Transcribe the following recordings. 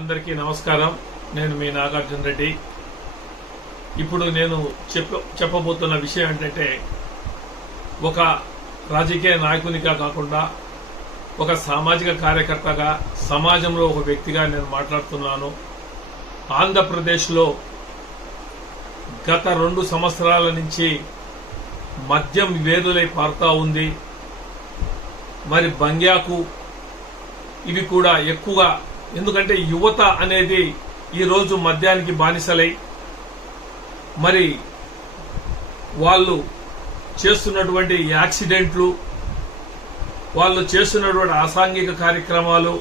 అందరికీ నమస్కారం. నేను మీ నాగార్జున రెడ్డి. ఇప్పుడు నేను చెప్పబోతున్న విషయం ఏంటంటే, ఒక రాజకీయ నాయకునిగా కాకుండా ఒక సామాజిక కార్యకర్తగా, సమాజంలో ఒక వ్యక్తిగా నేను మాట్లాడుతున్నాను. ఆంధ్రప్రదేశ్లో గత 2 సంవత్సరాల నుంచి మద్యం వేదులై పారుతా ఉంది. మరి బంగ్యాకు ఇవి కూడా ఎక్కువగా, ఎందుకంటే యువత అనేది ఈరోజు మద్యానికి బానిసలై మరి వాళ్ళు చేస్తున్నటువంటి యాక్సిడెంట్లు, వాళ్ళు చేస్తున్నటువంటి అసాంఘిక కార్యక్రమాలు,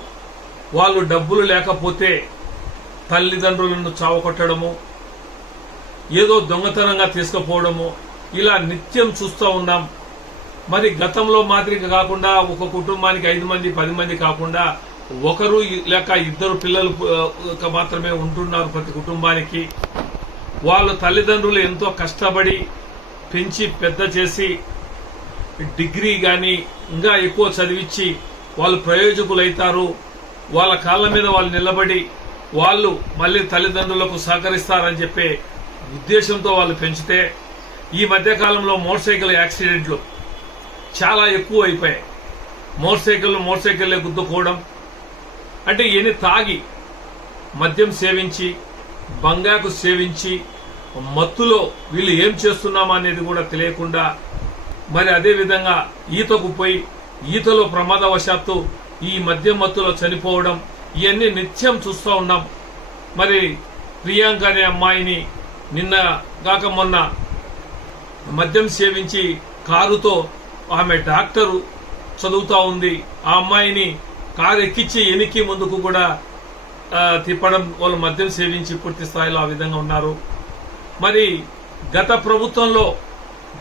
వాళ్ళు డబ్బులు లేకపోతే తల్లిదండ్రులను చావకొట్టడము, ఏదో దొంగతనంగా తీసుకుపోవడము, ఇలా నిత్యం చూస్తూ ఉన్నాం. మరి గతంలో మాదిరిగా కాకుండా ఒక కుటుంబానికి 5 మంది 10 మంది కాకుండా ఒకరు లేక 2 పిల్లలు మాత్రమే ఉంటున్నారు ప్రతి కుటుంబానికి. వాళ్ళ తల్లిదండ్రులు ఎంతో కష్టపడి పెంచి పెద్ద చేసి డిగ్రీ గాని ఇంకా ఎక్కువ చదివించి వాళ్ళు ప్రయోజకులైతారు. వాళ్ళ కాళ్ళ మీద వాళ్ళు నిలబడి వాళ్ళు మళ్ళీ తల్లిదండ్రులకు సహకరిస్తారని చెప్పే ఉద్దేశంతో వాళ్ళు పెంచితే, ఈ మధ్య కాలంలో మోటార్ సైకిల్ యాక్సిడెంట్లు చాలా ఎక్కువ అయిపోయాయి. మోటార్ సైకిల్ గుద్దుకోవడం అంటే ఈయన తాగి మద్యం సేవించి బంగాకు సేవించి మత్తులో వీళ్ళు ఏం చేస్తున్నామా అనేది కూడా తెలియకుండా, మరి అదే విధంగా ఈతకు పోయి ఈతలో ప్రమాదవశాత్తు ఈ మద్యం మత్తులో చనిపోవడం, ఇవన్నీ నిత్యం చూస్తూ ఉన్నాం. మరి ప్రియాంక అనే అమ్మాయిని నిన్న కాక మొన్న మద్యం సేవించి కారుతో, ఆమె డాక్టరు చదువుతా ఉంది, ఆ అమ్మాయిని కారు ఎక్కించి ఎనికి ముందుకు కూడా తిప్పడం, వాళ్ళు మద్యం సేవించి పూర్తి స్థాయిలో ఆ విధంగా ఉన్నారు. మరి గత ప్రభుత్వంలో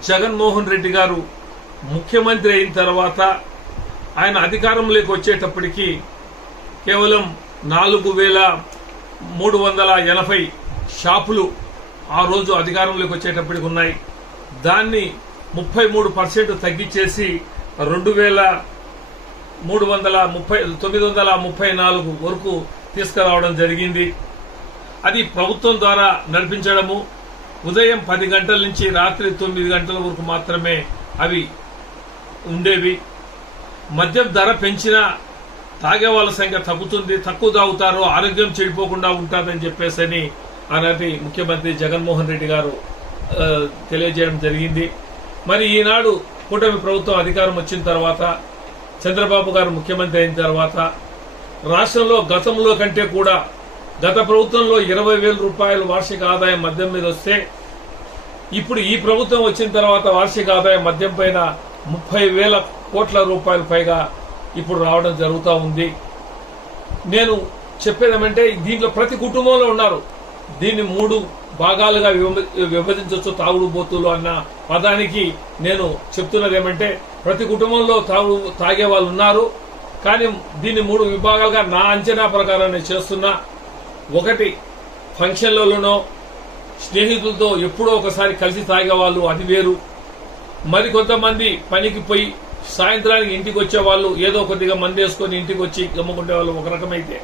జగన్మోహన్ రెడ్డి గారు ముఖ్యమంత్రి అయిన తర్వాత ఆయన అధికారంలోకి వచ్చేటప్పటికి కేవలం 4,380 షాపులు ఆ రోజు అధికారంలోకి వచ్చేటప్పటికి ఉన్నాయి. దాన్ని 33% తగ్గించేసి 2,934 వరకు తీసుకురావడం జరిగింది. అది ప్రభుత్వం ద్వారా నడిపించడము. ఉదయం 10 గంటల నుంచి రాత్రి 9 గంటల వరకు మాత్రమే అవి ఉండేవి. మద్యం ధర పెంచినా తాగే వాళ్ళ సంఖ్య తగ్గుతుంది, తక్కువ తాగుతారు, ఆరోగ్యం చెడిపోకుండా ఉంటుందని చెప్పేసి ఆనాటి ముఖ్యమంత్రి జగన్మోహన్ రెడ్డి గారు తెలియజేయడం జరిగింది. మరి ఈనాడు కూటమి ప్రభుత్వం అధికారం వచ్చిన తర్వాత, చంద్రబాబు గారు ముఖ్యమంత్రి అయిన తర్వాత రాష్ట్రంలో గతంలో కంటే కూడా గత ప్రభుత్వంలో 20,000 రూపాయలు వార్షిక ఆదాయం మద్యం మీద వస్తే, ఇప్పుడు ఈ ప్రభుత్వం వచ్చిన తర్వాత వార్షిక ఆదాయం మద్యం పైన 30,000 కోట్ల రూపాయల పైగా ఇప్పుడు రావడం జరుగుతూ ఉంది. నేను చెప్పేదేమంటే, దీంట్లో ప్రతి కుటుంబంలో ఉన్నారు. దీన్ని 3 భాగాలుగా విభజించవచ్చు. తాగుడు బోతులు అన్న పదానికి నేను చెప్తున్నది ఏమంటే, ప్రతి కుటుంబంలో తాగే వాళ్ళు ఉన్నారు. కానీ దీన్ని 3 విభాగాలుగా నా అంచనా ప్రకారం నేను చేస్తున్నా. ఒకటి, ఫంక్షన్లలోనో స్నేహితులతో ఎప్పుడో ఒకసారి కలిసి తాగేవాళ్ళు, అది వేరు. మరి కొంతమంది పనికి పోయి సాయంత్రానికి ఇంటికి వచ్చే వాళ్ళు, ఏదో కొద్దిగా మంది వేసుకొని ఇంటికి వచ్చి గమ్ముకుంటే వాళ్ళు ఒక రకమైతే,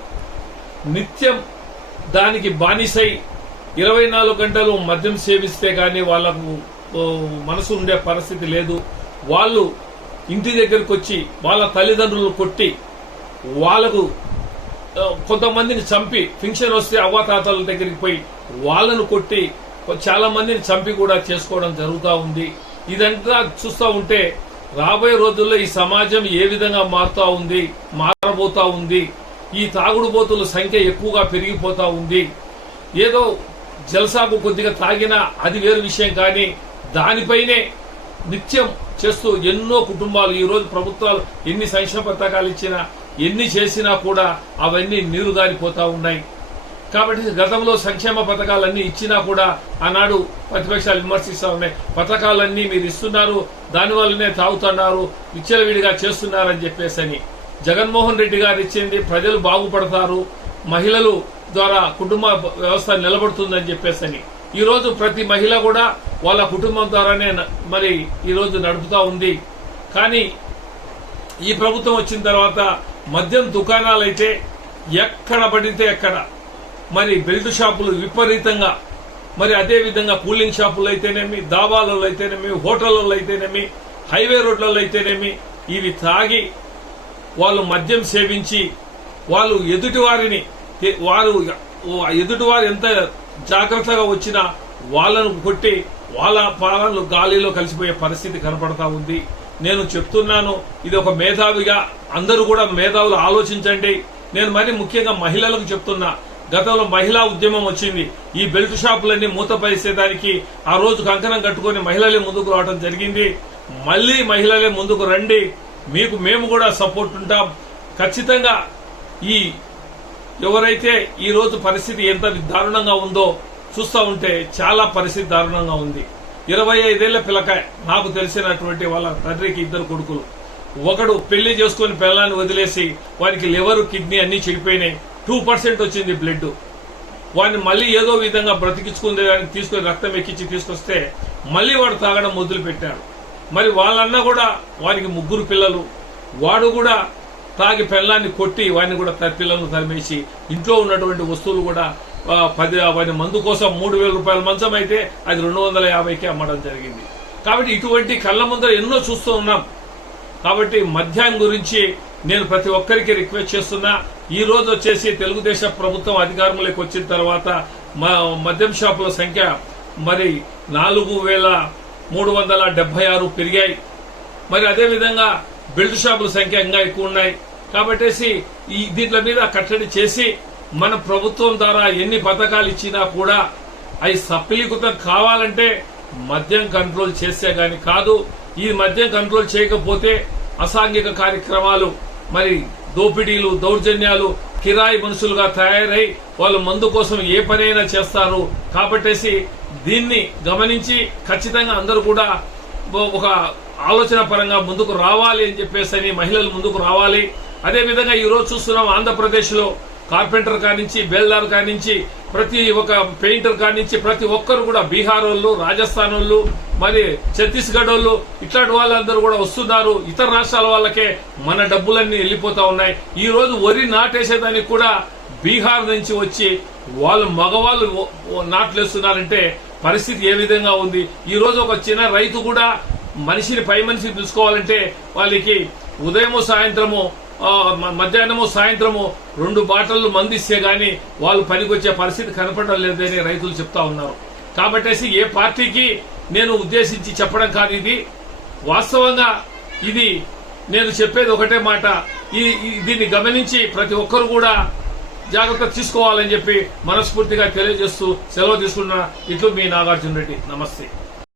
నిత్యం దానికి బానిసై 24 గంటలు మద్యం సేవిస్తే కానీ వాళ్లకు మనసు ఉండే పరిస్థితి లేదు. వాళ్ళు ఇంటి దగ్గరకు వచ్చి వాళ్ళ తల్లిదండ్రులను కొట్టి, వాళ్లకు కొంతమందిని చంపి, ఫంక్షన్ వస్తే అవ్వాతాతల దగ్గరికి పోయి వాళ్ళను కొట్టి చాలా మందిని చంపి కూడా చేసుకోవడం జరుగుతూ ఉంది. ఇదంతా చూస్తూ ఉంటే రాబోయే రోజుల్లో ఈ సమాజం ఏ విధంగా మారబోతా ఉంది. ఈ తాగుడు బోతుల సంఖ్య ఎక్కువగా పెరిగిపోతా ఉంది. ఏదో జల్సాకు కొద్దిగా తాగినా అది వేరు విషయం, కానీ దానిపైనే నిత్యం చేస్తూ ఎన్నో కుటుంబాలు, ఈ రోజు ప్రభుత్వాలు ఎన్ని సంక్షేమ పథకాలు ఇచ్చినా, ఎన్ని చేసినా కూడా అవన్నీ నీరుగారిపోతా ఉన్నాయి. కాబట్టి గతంలో సంక్షేమ పథకాలన్నీ ఇచ్చినా కూడా ఆనాడు ప్రతిపక్షాలు విమర్శిస్తా ఉన్నాయి. పథకాలన్నీ మీరు ఇస్తున్నారు, దానివల్లనే తాగుతున్నారు, విచ్చలవిడిగా చేస్తున్నారని చెప్పేసి. జగన్మోహన్ రెడ్డి గారు ఇచ్చింది ప్రజలు బాగుపడతారు, మహిళలు ద్వారా కుటుంబ వ్యవస్థ నిలబడుతుందని చెప్పేసి ఈ రోజు ప్రతి మహిళ కూడా వాళ్ళ కుటుంబం ద్వారానే మరి ఈ రోజు నడుపుతా ఉంది. కానీ ఈ ప్రభుత్వం వచ్చిన తర్వాత మద్యం దుకాణాలైతే ఎక్కడ పడితే ఎక్కడ మరి బెల్ట్ షాపులు విపరీతంగా, మరి అదే విధంగా కూలింగ్ షాపులు అయితేనేమి, దాబాలలో అయితేనేమి, హోటళ్లలో అయితేనేమి, హైవే రోడ్లలో అయితేనేమి, ఇవి తాగి వాళ్ళు మద్యం సేవించి వాళ్ళు ఎదుటివారు ఎంత జాగ్రత్తగా వచ్చినా వాళ్ళను కొట్టి వాళ్ళ పాలనలు గాలిలో కలిసిపోయే పరిస్థితి కనపడతా ఉంది. నేను చెప్తున్నాను, ఇది ఒక మేధావిగా అందరూ కూడా మేధావులు ఆలోచించండి. నేను మరి ముఖ్యంగా మహిళలకు చెప్తున్నా, గతంలో మహిళా ఉద్యమం వచ్చింది. ఈ బెల్ట్ షాపులన్నీ మూతపరిసేదానికి ఆ రోజు కంకణం కట్టుకుని మహిళలే ముందుకు రావడం జరిగింది. మళ్లీ మహిళలే ముందుకు రండి, మీకు మేము కూడా సపోర్ట్ ఉంటాం. ఖచ్చితంగా ఈ ఎవరైతే ఈ రోజు పరిస్థితి ఎంత దారుణంగా ఉందో చూస్తా ఉంటే చాలా పరిస్థితి దారుణంగా ఉంది. 25 ఏళ్ల పిల్లకాయ, నాకు తెలిసినటువంటి వాళ్ళ తండ్రికి 2 కొడుకులు. ఒకడు పెళ్లి చేసుకుని పిల్లాన్ని వదిలేసి వారికి లివర్, కిడ్నీ అన్ని చెడిపోయినాయి. 2% వచ్చింది బ్లడ్. వాడిని మళ్ళీ ఏదో విధంగా బ్రతికించుకునే దానికి తీసుకొని రక్తం ఎక్కించి తీసుకొస్తే మళ్ళీ వాడు తాగడం మొదలు పెట్టాడు. మరి వాళ్ళన్నా కూడా వారికి 3 పిల్లలు. వాడు కూడా తాగి పిల్లాన్ని కొట్టి వాడిని కూడా పిల్లలను తరిమేసి ఇంట్లో ఉన్నటువంటి వస్తువులు కూడా వాడి మందు కోసం 3,000 రూపాయల మంచం అయితే అది 250కి అమ్మడం జరిగింది. కాబట్టి ఇటువంటి కళ్ళ ముందర ఎన్నో చూస్తూ ఉన్నాం. కాబట్టి మద్యం గురించి నేను ప్రతి ఒక్కరికి రిక్వెస్ట్ చేస్తున్నా. ఈ రోజు వచ్చేసి తెలుగుదేశం ప్రభుత్వం అధికారంలోకి వచ్చిన తర్వాత మద్యం షాపుల సంఖ్య మరి 4,376 పెరిగాయి. మరి అదే విధంగా బెల్ట్ షాపుల సంఖ్య ఇంకా ఎక్కువ ఉన్నాయి. కాబట్టి దీంట్ల మీద కట్టడి చేసి మన ప్రభుత్వం ద్వారా ఎన్ని పథకాలు ఇచ్చినా కూడా అవి సఫలీకృతం కావాలంటే మద్యం కంట్రోల్ చేస్తే గాని కాదు. ఈ మద్యం కంట్రోల్ చేయకపోతే అసాంఘిక కార్యక్రమాలు, మరి దోపిడీలు, దౌర్జన్యాలు, కిరాయి మనుషులుగా తయారై వాళ్ళు మందు కోసం ఏ పనైనా చేస్తారు. కాబట్టి దీన్ని గమనించి ఖచ్చితంగా అందరూ కూడా ఒక ఆలోచన పరంగా ముందుకు రావాలి అని చెప్పేసి మహిళలు ముందుకు రావాలి. అదే విధంగా ఈ రోజు చూస్తున్నాం, ఆంధ్రప్రదేశ్ లో కార్పెంటర్ కానించి, బేల్దార్ కానించి, ప్రతి ఒక్క పెయింటర్ కానించి ప్రతి ఒక్కరు కూడా బీహార్ వాళ్ళు, రాజస్థాన్ వాళ్ళు, మరి ఛత్తీస్గఢ్ వాళ్ళు, ఇట్లాంటి వాళ్ళందరూ కూడా వస్తున్నారు. ఇతర రాష్ట్రాల వాళ్ళకే మన డబ్బులన్నీ వెళ్లిపోతా ఉన్నాయి. ఈ రోజు వరి నాటేసేదానికి కూడా బీహార్ నుంచి వచ్చి వాళ్ళు మగవాళ్ళు నాట్లేస్తున్నారంటే పరిస్థితి ఏ విధంగా ఉంది. ఈ రోజు ఒక చిన్న రైతు కూడా పై మనిషిని పిలుచుకోవాలంటే వాళ్ళకి ఉదయము సాయంత్రము, మధ్యాహ్నము సాయంత్రము 2 బాటలు మందిస్తే గాని వాళ్ళు పనికొచ్చే పరిస్థితి కనపడడం లేదని రైతులు చెప్తా ఉన్నారు. కాబట్టి ఏ పార్టీకి నేను ఉద్దేశించి చెప్పడం కాదు, ఇది వాస్తవంగా ఇది నేను చెప్పేది ఒకటే మాట. దీన్ని గమనించి ప్రతి ఒక్కరు కూడా జాగ్రత్త తీసుకోవాలని చెప్పి మనస్ఫూర్తిగా తెలియజేస్తూ సెలవు తీసుకున్న ఇట్లు మీ నాగార్జున రెడ్డి. నమస్తే.